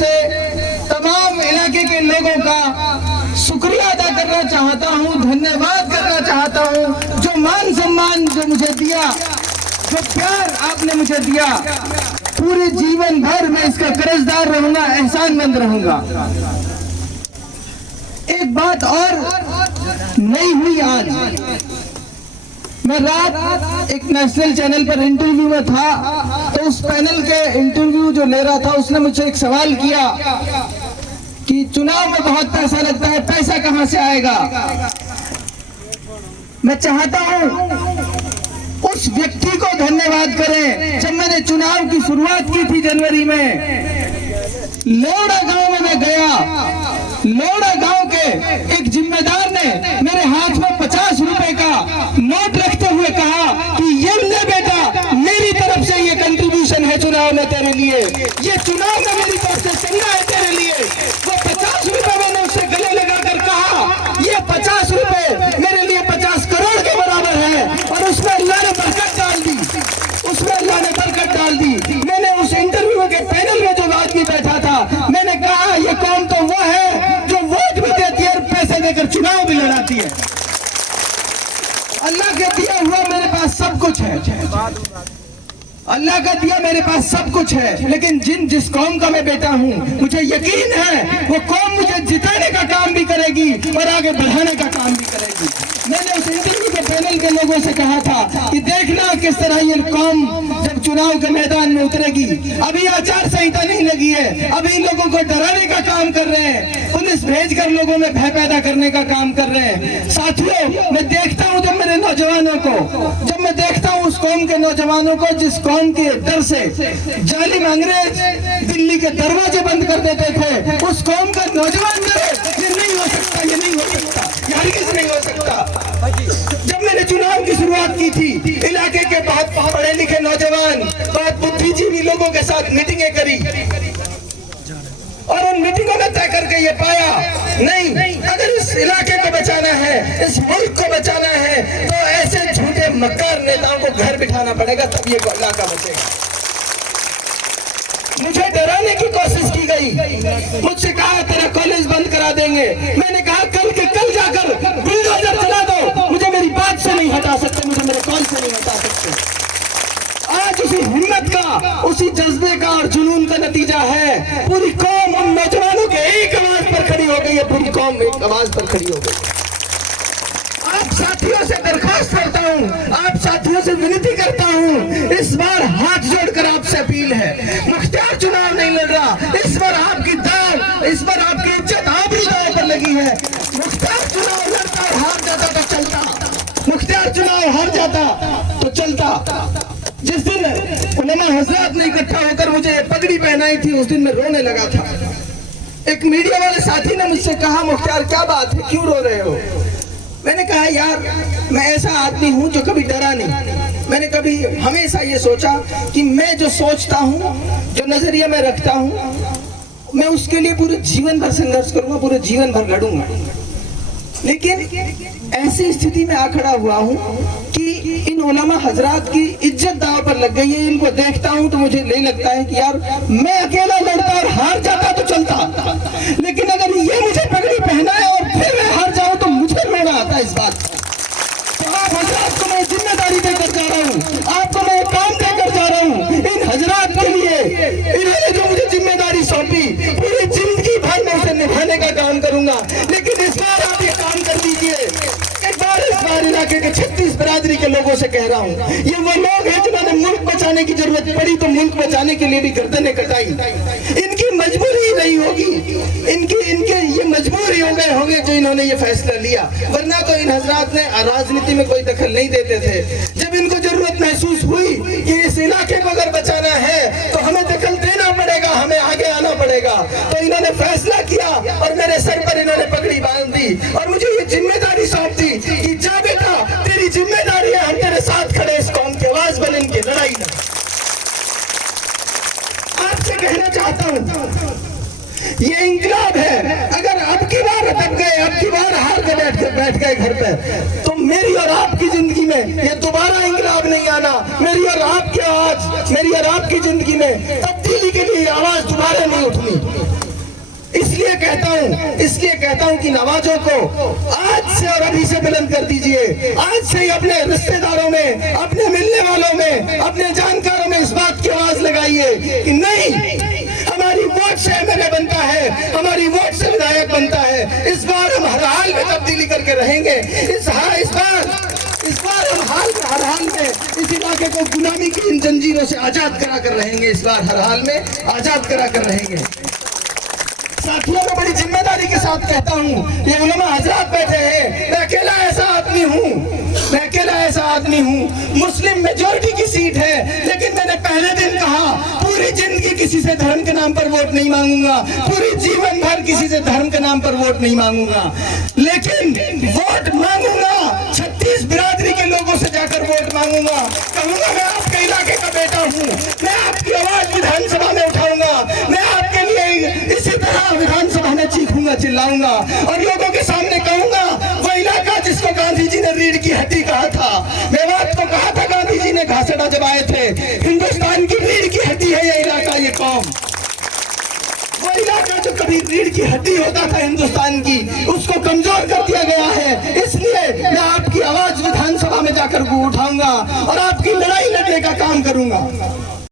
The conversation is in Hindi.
से तमाम इलाके के लोगों का शुक्रिया अदा करना चाहता हूँ, धन्यवाद करना चाहता हूँ। जो मान सम्मान जो मुझे दिया, जो प्यार आपने मुझे दिया, पूरे जीवन भर मैं इसका कर्जदार रहूंगा, एहसानमंद रहूंगा। एक बात और नई हुई आज, मैं रात एक नेशनल चैनल पर इंटरव्यू में था, तो उस पैनल के इंटरव्यू जो ले रहा था उसने मुझसे एक सवाल किया कि चुनाव में बहुत पैसा लगता है, पैसा कहां से आएगा। मैं चाहता हूं उस व्यक्ति को धन्यवाद करें। जब मैंने चुनाव की शुरुआत की थी जनवरी में, लोड़ा गांव में मैं गया, लोड़ा गांव के एक जिम्मेदार ने मेरे हाथ में 50 रुपए का नोट रखते हुए कहा कि ये ले बेटा, मेरी तरफ से ये कंट्रीब्यूशन है चुनाव में तेरे लिए, ये चुनाव में मेरी तरफ से चंदा है तेरे लिए। वो 50 रुपए मैंने उससे गले लगाकर कहा, ये 50 रुपए मेरे लिए 50 करोड़ के बराबर है। और उसमें अल्लाह ने बरकत डाल दी, उसमें अल्लाह ने बरकत डाल दी। मैंने उस इंटरव्यू के पैनल में जो आदमी बैठा था, मैंने कहा ये कौम तो वो है जो वोट भी देती है और पैसे देकर चुनाव भी लड़ाती है। अल्लाह के दिया हुआ मेरे पास सब कुछ है, अल्लाह का दिया मेरे पास सब कुछ है, लेकिन जिस कौम का मैं बेटा हूँ, मुझे यकीन है वो कौम मुझे जिताने का काम भी करेगी और आगे बढ़ाने का काम भी करेगी। मैंने उस इंटरव्यू के पैनल के लोगों से कहा था कि देखना किस तरह ये कौम जब चुनाव के मैदान में उतरेगी। अभी आचार संहिता नहीं लगी है, अभी लोगों को डराने का काम कर रहे हैं, पुलिस भेजकर लोगों में भय पैदा करने का काम कर रहे हैं। साथियों, मैं देखता हूँ जब मेरे नौजवानों को, जब मैं देखता हूँ उस कौम के नौजवानों को जिस कौम के डर से जालिम अंग्रेज दिल्ली के दरवाजे बंद कर देते थे, उस कौम का नौजवान डरे, ये नहीं हो सकता, ये नहीं हो सकता, ये हरगिज़ नहीं हो सकता। जब मैंने चुनाव की शुरुआत की थी, इलाके के बहुत पढ़े लिखे नौजवान, बहुत बुद्धिजीवी लोगों के साथ मीटिंगें करी और उन मीटिंगों में तय करके ये पाया, नहीं, अगर इस इलाके को बचाना है, इस मुल्क को बचाना है, तो ऐसे झूठे मक्कार नेताओं को घर बिठाना पड़ेगा, तब ये इलाका बचेगा। मुझे डराने की कोशिश की गई, मुझसे कहा तेरा कॉलेज बंद करा देंगे। मैंने कहा कल के कल जाकर बुलडोजर चला दो, मुझे मेरी बात से नहीं हटा सकते, मुझे मेरे कॉल से नहीं हटा सकते। आज उसी हिम्मत का, उसी जज्बे का और जुनून का नतीजा है, पूरी कौम उन नौजवानों के एक आवाज पर खड़ी हो गई है, पूरी कौम एक आवाज पर खड़ी हो गई। आप साथियों से दरख्वास्त करता हूँ, आप साथियों से विनती करता हूँ, इस बार हाथ जोड़कर आपसे अपील है, मुख्तार चुनाव नहीं लड़ रहा, इस बार आपकी दाव, इस बार आपकी इज्जत आबरू दाव पर लगी है। मुख्तार चुनाव लड़ता और हार जाता तो चलता, मुख्तार चुनाव हार जाता तो चलता। जिस दिन उलमा हजरात ने इकट्ठा होकर मुझे पगड़ी पहनाई थी, उस दिन मैं रोने लगा था। एक मीडिया वाले साथी ने मुझसे कहा, मुख्तार क्या बात है, क्यों रो रहे हो? मैंने कहा यार, मैं ऐसा आदमी हूं जो कभी डरा नहीं। मैंने कभी हमेशा ये सोचा कि मैं जो सोचता हूं, जो नजरिया मैं रखता हूं, मैं उसके लिए पूरे जीवन भर संघर्ष करूंगा, पूरे जीवन भर लड़ूंगा। लेकिन ऐसी स्थिति में आ खड़ा हुआ हूं कि इन उलमा हजरात की इज्जत दांव पर लग गई है। इनको देखता हूं तो मुझे नहीं लगता है कि यार मैं अकेला लड़ता और हार जाता तो चलता, लेकिन अगर ये मुझे पगड़ी पहनाए और फिर मैं हार जाऊं तो मुझे रोना आता है इस बात। तो आप हजरात को मैं जिम्मेदारी देकर जा रहा हूँ, आपको मैं काम देकर जा रहा हूँ। इन हजरात के लिए इन्होंने जो मुझे जिम्मेदारी सौंपी, पूरी जिंदगी भर मैं उसे निभाने का काम करूंगा। लेकिन इस बार आप ये काम कर दीजिए। इस बार इलाके के 36 बिरादरी के लोगों से कह रहा हूँ, ये वो लोग हैं जिन्होंने मुल्क बचाने की जरूरत पड़ी तो मुल्क बचाने के लिए भी गर्दनें कटाई। इनकी मजबूरी नहीं होगी, इनके ये मजबूर ही हो गए होंगे जो इन्होंने ये फैसला लिया, वरना तो इन हजरात ने राजनीति में कोई दखल नहीं देते थे। जब इनको जरूरत महसूस हुई कि इस इलाके को अगर बचाना है तो हमें दखल देना पड़ेगा, हमें आगे आना पड़ेगा, तो इन्होंने फैसला किया और मेरे सर पर इन्होंने पगड़ी बांध दी और मुझे ये जिम्मेदारी सौंप दी कि जा बेटा, तेरी जिम्मेदारी है, हम तेरे साथ खड़े, इस कौम की आवाज बन, इनकी लड़ाई में। आपसे कहना चाहता हूं, ये इंकलाब है। अगर अब की बार अटक गए, अब की बार हार के बैठ गए घर पे, तो मेरी और आपकी जिंदगी में ये दोबारा इंकलाब नहीं आना। मेरी और आपकी आवाज, मेरी और आपकी जिंदगी में तब्दीली के लिए आवाज दोबारा नहीं उठनी। इसलिए कहता हूं कि नमाजों को आज से और अभी से बुलंद कर दीजिए। आज से ही अपने रिश्तेदारों में, अपने मिलने वालों में, अपने जानकारों में इस बात की आवाज लगाइए कि नहीं, हमारी वोट से एमएलए बनता है, हमारी वोट से विधायक बनता है। इस बार हम हर हाल में तब्दीली करके रहेंगे। इस बार हम हर हाल में इस इलाके को गुलामी की इन जंजीरों से आजाद करा कर रहेंगे। इस बार हर हाल में आजाद करा कर रहेंगे। साथियों, मैं बड़ी जिम्मेदारी के साथ कहता हूँ, ये उलमा हजरात बैठे हैं, मैं अकेला ऐसा आदमी हूँ, मुस्लिम मेजॉरिटी की सीट है, लेकिन मैंने पहले दिन कहा पूरी जिंदगी किसी से धर्म के नाम पर वोट नहीं मांगूंगा, पूरी जीवन भर किसी से धर्म के नाम पर वोट नहीं मांगूंगा, लेकिन वोट मांगूंगा 36 बिरादरी के लोगों से जाकर वोट मांगूंगा। कहूंगा मैं आपके इलाके का बेटा हूँ, मैं आपकी आवाज विधानसभा में उठाऊंगा, मैं आपके लिए इसी तरह विधानसभा में चीखूंगा, चिल्लाऊंगा और लोगों के सामने कहूंगा वो इलाका जिसको गांधी जी ने रीढ़ की हड्डी कहा था, मेवात को कहा था गांधी जी ने घासड़ा जब आए थे, हिंदुस्तान की रीढ़ की हड्डी है ये इलाका, ये कौम। वो इलाका जो कभी रीढ़ की हड्डी होता था हिंदुस्तान की, उसको कमजोर कर दिया गया है। इसलिए मैं आपकी आवाज विधानसभा में जाकर उठाऊंगा और आपकी लड़ाई लड़ने का काम करूंगा।